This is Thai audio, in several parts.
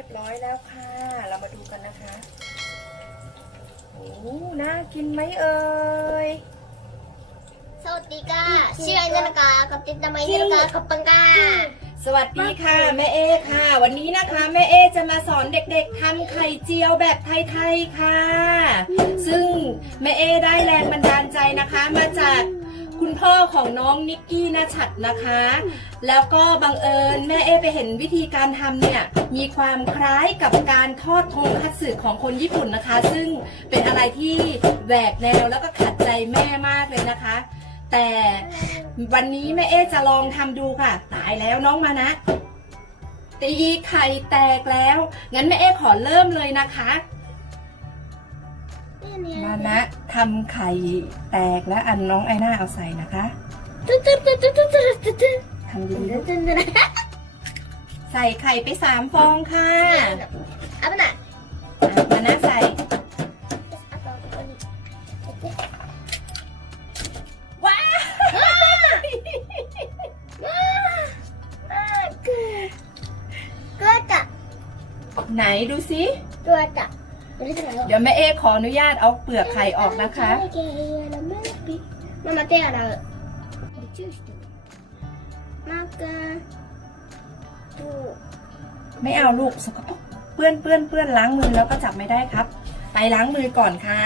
รียบร้อยแล้วค่ะ เรามาดูกันนะคะ โอ้น่ากินไหมเอ่ยสวัสดีค่ะชื่ออะไรนะคะกับติดทำไมนะคะกับปังกาสวัสดีค่ะแม่เอค่ะ วันนี้นะคะแม่เอจะมาสอนเด็กๆทำไข่เจียวแบบไทยๆค่ะ ซึ่งแม่เอได้แรงบันดาลใจนะคะมาจากคุณ พ่อของน้องนิกกี้นาชัดนะคะ แล้วก็บังเอิญแม่เอไปเห็นวิธีการทำเนี่ยมีความคล้ายกับการทอดทงคัตสึของคนญี่ปุ่นนะคะ ซึ่งเป็นอะไรที่แหวกแนวแล้วก็ขัดใจแม่มากเลยนะคะ แต่วันนี้แม่เอจะลองทำดูค่ะ ตายแล้วน้องมานะตีไข่แตกแล้ว งั้นแม่เอขอเริ่มเลยนะคะ มานะทำไข่แตกแล้วอันน้องไอหน้าเอาใส่นะคะทำดีๆใส่ไข่ไปสามฟองค่ะเอาปไหนมานะใส่ว้าก็จะไหนดูสิตัวจะ เดี๋ยวแม่เอขออนุญาตเอาเปลือกไข่ออกนะคะ Mamma det är det. Maka. ไม่เอาลูกสกปรกเปื้อนเปื้อนเปื้อนล้างมือแล้วก็จับไม่ได้ครับ ไปล้างมือก่อนค่ะ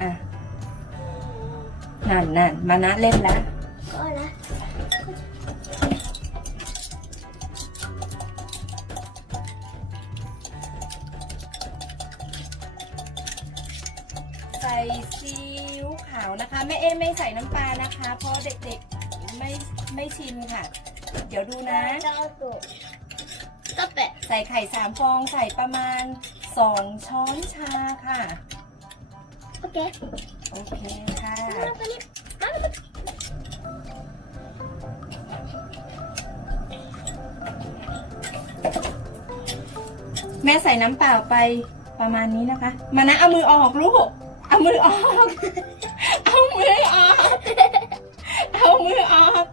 อ่นั่นนั่นมานะเล่นแล้ว ใส่ซีอิ๊วขาวนะคะแม่เอ๊ไม่ใส่น้ำปลานะคะ เพราะเด็กๆไม่ไม่ชินค่ะ เดี๋ยวดูนะ ก็แป็ใส่ไข่สามฟองใส่ประมาณสองช้อนชาค่ะ โอเค โอเคค่ะ แม่ใส่น้ำเปล่าไปประมาณนี้นะคะ มานะเอามือออกลูก เอามือออก เอามือออก เอามือออก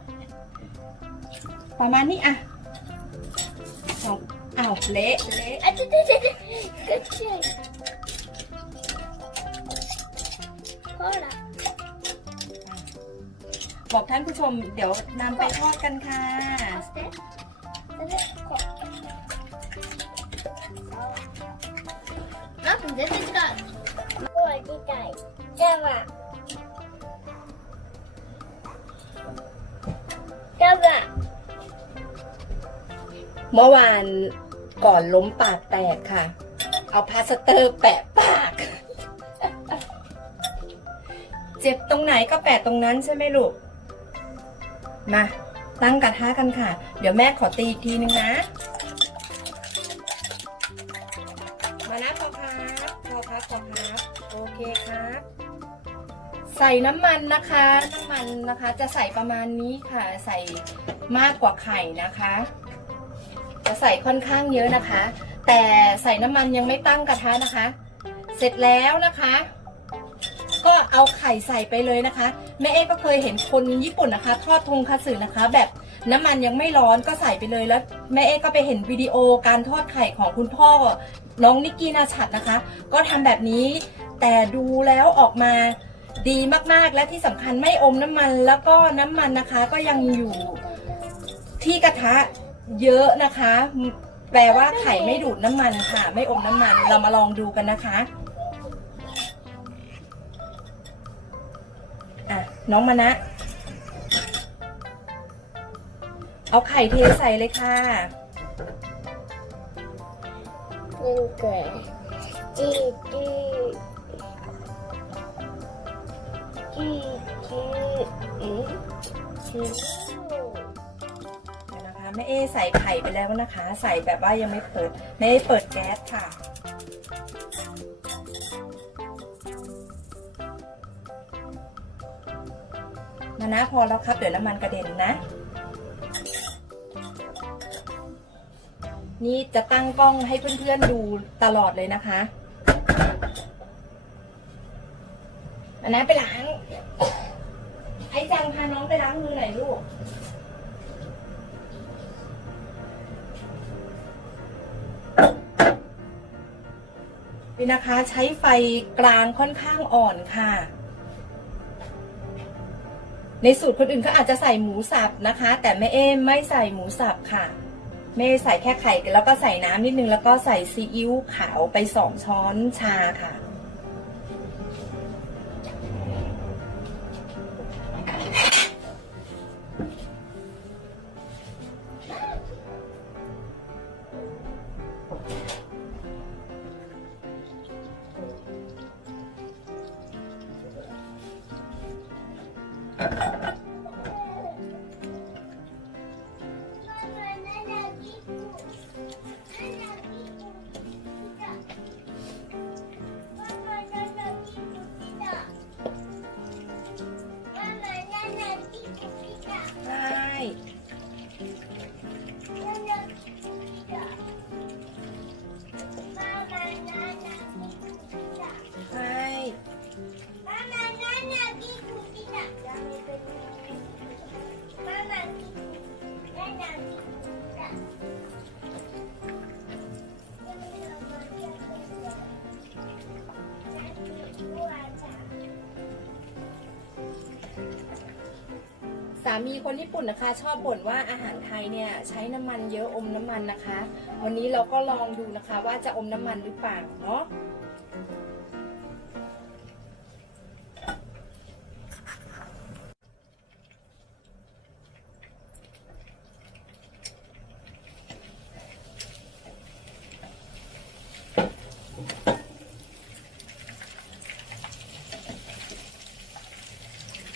ประมาณนี้อะเอาเอาเละเละอะก็ใช่พ่อลบอกท่านผู้ชมเดี๋ยวนำไปทอดกันค่ะ จะแบบจะแบบเมื่อวานก่อนล้มปากแตกค่ะ เอาพาสเตอร์แปะปาก เจ็บตรงไหนก็แปะตรงนั้นใช่ไหมลูก มา ตั้งกระทะกันค่ะ เดี๋ยวแม่ขอตีอีกทีนึงนะ มานะพอครับพอครับพอครับ โอเคครับ ใส่น้ำมันนะคะ น้ำมันนะคะจะใส่ประมาณนี้ค่ะ ใส่มากกว่าไข่นะคะ จะใส่ค่อนข้างเยอะนะคะ แต่ใส่น้ำมันยังไม่ตั้งกระทะนะคะ เสร็จแล้วนะคะ ก็เอาไข่ใส่ไปเลยนะคะแม่เอ๊ก็เคยเห็นคนญี่ปุ่นนะคะ ทอดทงคัตสึนะคะ แบบน้ำมันยังไม่ร้อนก็ใส่ไปเลยแล้วแม่เอ๊ก็ไปเห็นวิดีโอการทอดไข่ของคุณพ่อน้องนิกกี้นาชัดนะคะ ก็ทำแบบนี้แต่ดูแล้วออกมา ดีมากๆ และที่สำคัญไม่อมน้ำมัน แล้วก็น้ำมันนะคะ ก็ยังอยู่ที่กระทะเยอะนะคะ แปลว่าไข่ไม่ดูดน้ำมันค่ะ ไม่อมน้ำมัน เรามาลองดูกันนะคะอะน้องมานะ เอาไข่เทใส่เลยค่ะยังเกิดจีจี อีกอีกีเดี๋นะคะแม่เอใส่ไข่ไปแล้วนะคะ ใส่แบบว่ายังไม่เปิดไม่เปิดแก๊สค่ะ มานะพอแล้วครับเดี๋ยวน้ำมันกระเด็นนะ นี่จะตั้งกล้องให้เพื่อนๆดูตลอดเลยนะคะ อันนั้นไปล้าง ไอ้จังพาน้องไปล้างมือหน่อยลูก นี่นะคะ ใช้ไฟกลางค่อนข้างอ่อนค่ะ ในสูตรคนอื่นเขาอาจจะใส่หมูสับนะคะ แต่แม่เอ้ไม่ใส่หมูสับค่ะแม่ใส่แค่ไข่แล้วก็ใส่น้ำนิดนึงแล้วก็ใส่ซีอิ๊วขาวไปสองช้อนชาค่ะ มีคนญี่ปุ่นนะคะ ชอบบ่นว่าอาหารไทยเนี่ยใช้น้ำมันเยอะอมน้ำมันนะคะ วันนี้เราก็ลองดูนะคะว่าจะอมน้ำมันหรือเปล่าเนาะ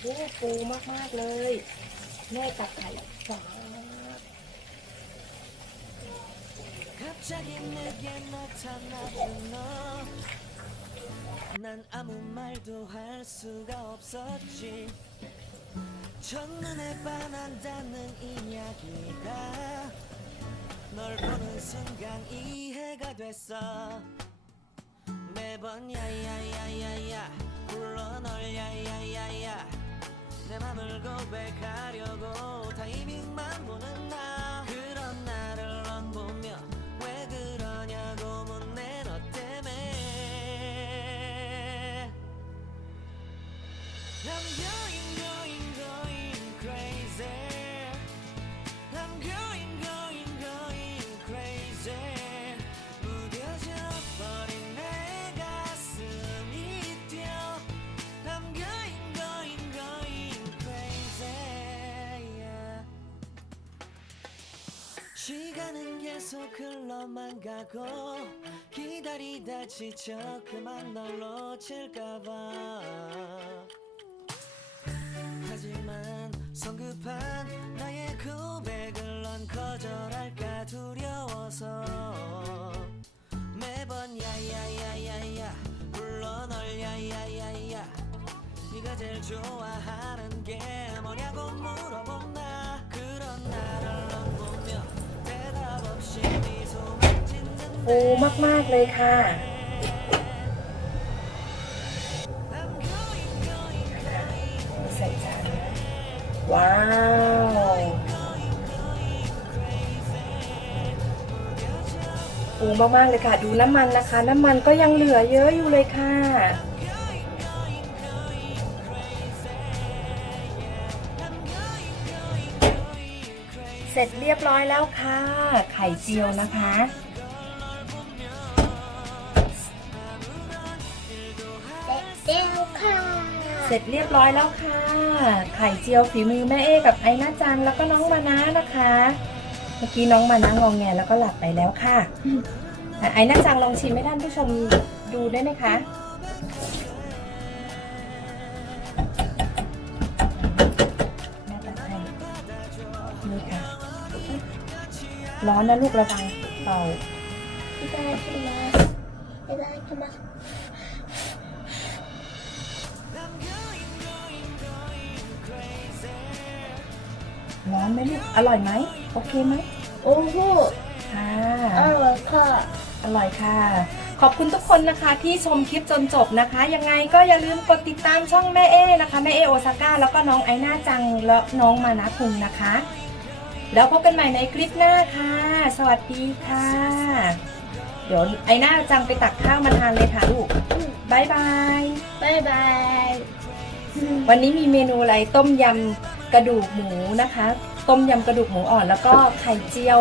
โอ้ฟูมาก ๆ เลย 내가 달렸어 갑자기 내게 나타나준 너난 아무 말도 할 수가 없었지. 첫눈에 반한다는 이야기가 널 보는 순간 이해가 됐어. 매번 야야 내 맘을 고백하려고 타이밍만 보는 가고 기다리다 지쳐 그만 널 놓칠까봐. 하지만 성급한 나의 고백을 넌 거절할까 두려워서 매번 야야야야야 불러 널 야야야야 네가 제일 좋아하는 게 뭐냐고 물어본 나 ฟูมาก ๆ เลยค่ะ ใส่จานว้าว ฟูมาก ๆ เลยค่ะ ดูน้ำมันนะคะ น้ำมันก็ยังเหลือเยอะอยู่เลยค่ะเสร็จเรียบร้อยแล้วค่ะ ไข่เจียวนะคะ เสร็จเรียบร้อยแล้วค่ะ ไข่เจียวฝีมือแม่เอกับไอ้น้าจังแล้วก็น้องมานะนะคะ เมื่อกี้น้องมานะงองแงแล้วก็หลับไปแล้วค่ะอ่ะไอ้น้าจังลองชิมให้ท่านผู้ชมดูได้ไหมคะแม่ตักให้นี่ค่ะ ร้อนนะลูกระวังเป่า いただきます。いただきます。 ร้อนไหมลูก อร่อยไหม โอเคไหม โอ้โหค่ะอร่อยค่ะ อร่อยค่ะ ขอบคุณทุกคนนะคะที่ชมคลิปจนจบนะคะ ยังไงก็อย่าลืมกดติดตามช่องแม่เอนะคะ แม่เอโอซาก้าแล้วก็น้องไอหน้าจังและน้องมานะคุณนะคะ แล้วพบกันใหม่ในคลิปหน้าค่ะ สวัสดีค่ะ เดี๋ยวไอหน้าจังไปตักข้าวมาทานเลยค่ะลูกบายบายบายบาย วันนี้มีเมนูอะไรต้มยำ กระดูกหมูนะคะ ต้มยำกระดูกหมูอ่อน แล้วก็ไข่เจียว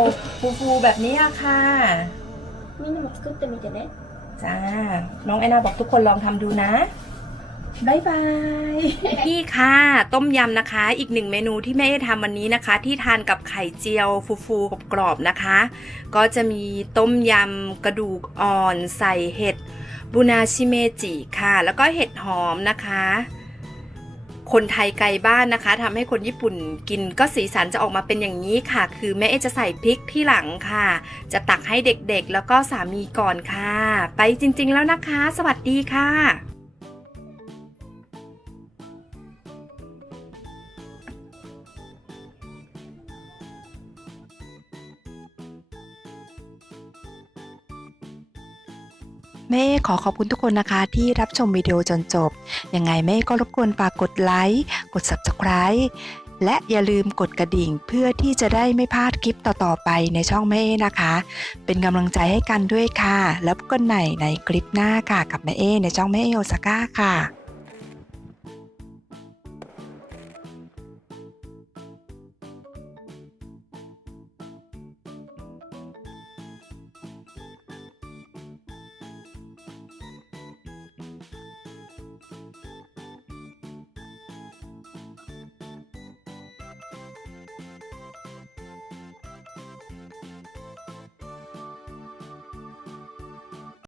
ฟูๆแบบนี้อะค่ะ みんなも作ってみてね จ้า น้องไอนาบอกทุกคนลองทำดูนะบายบายนี่ค่ะ ต้มยำนะคะ อีกหนึ่งเมนูที่แม่เอทำวันนี้นะคะ ที่ทานกับไข่เจียวฟูๆกรอบๆนะคะ ก็จะมีต้มยำกระดูกอ่อน ใส่เห็ดบูนาชิเมจิค่ะ แล้วก็เห็ดหอมนะคะ คนไทยไกลบ้านนะคะทำให้คนญี่ปุ่นกินก็สีสันจะออกมาเป็นอย่างนี้ค่ะ คือแม่เอจะใส่พริกที่หลังค่ะ จะตักให้เด็กๆ แล้วก็สามีก่อนค่ะ ไปจริงๆแล้วนะคะ สวัสดีค่ะ แม่ขอขอบคุณทุกคนนะคะที่รับชมวิดีโอจนจบ ยังไงแม่ก็รบกวนฝากกดไลค์ กด Subscribe และอย่าลืมกดกระดิ่งเพื่อที่จะได้ไม่พลาดคลิปต่อๆไปในช่องแม่นะคะ เป็นกำลังใจให้กันด้วยค่ะ แล้วพบกันใหม่ในคลิปหน้าค่ะกับแม่เอในช่องแม่เอโอซาก้าค่ะ